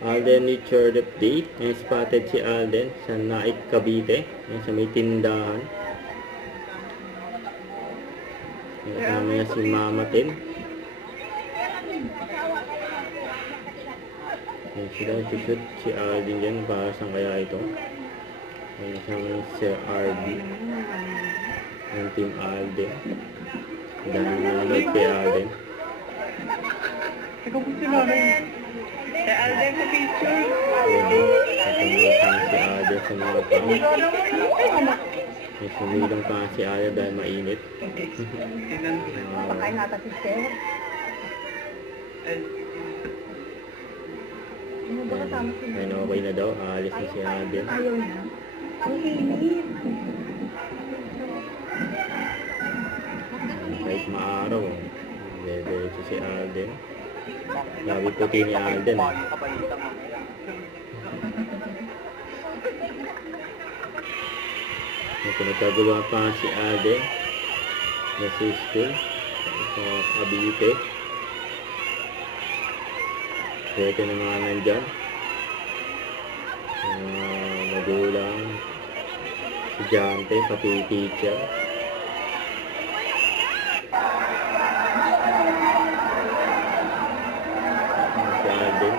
Alden Richard update. May spotted si Alden sa Naik, Cavite. Yan sa may tindahan. Kasama niya si Mama Tin. Yan sila shoot si Alden dyan. Para saan kaya ito? Yan kasama niya si RB. Yung team Alden. Dahil nanonood kay Alden. Ikaw po si Loren. Si Alden sa picture. Katulungan si Alden sa mga pang. May sumilong pa si Alden dahil mainit. Pakain nata si Stella. Ano ba kasama si Ayun, okay na daw. Aalis na si Alden. Ayaw na. Ang init. Kahit maaraw. Diretso si Alden. Labi puti ni Alden. May pinagkagawa pa si Alden. Nasa school. Sa Cavite. Pwede na mga nandyan. Magulang. Estudyante, pati teacher. Si Alden.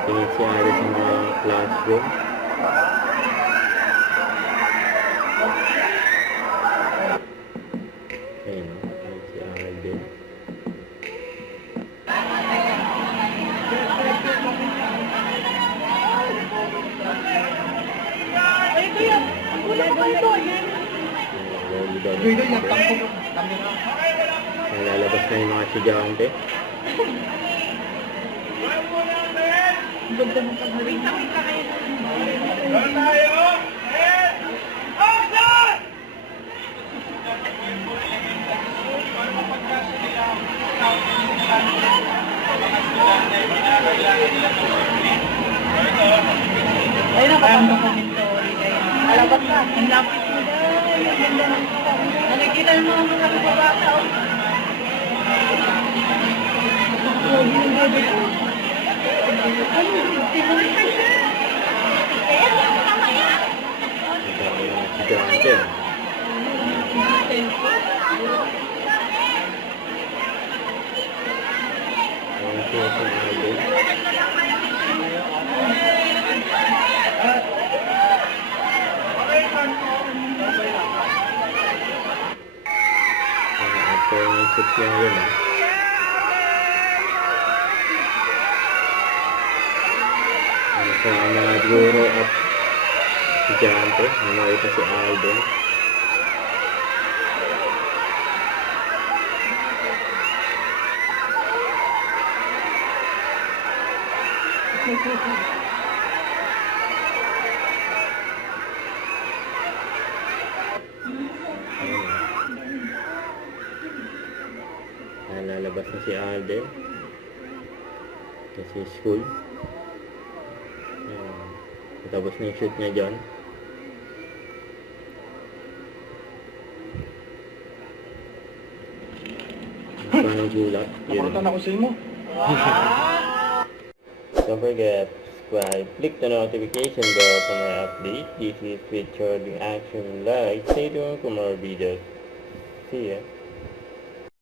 Tingin si Alden sa mga classroom. Ayun, si Alden. Ay, kuya. Wala ba ito? Lalabas na yung mga estudyante. Ang ganda ng pagharing. Wait ka kayo. Ay, nakapang dokumentory kayo. Alabas na. Ang lapit mo dahil. Ang ganda ng nakikita ng mga kababata. Oh, yung baby ko. Ang dami ng estudyante. Ayun siya si Alden. After ng shoot niya yun sa mga guro at estudyante, nakita si Alden. Ayun, lalabas na si Alden kasi school. Ayun, tapos na yung shoot niya dyan. Paano gulat? Yun. Nakurutan ako sa imo. Don't forget, subscribe, click the notification bell for my update. This is Richard Action Live. Stay tuned for more videos. See ya.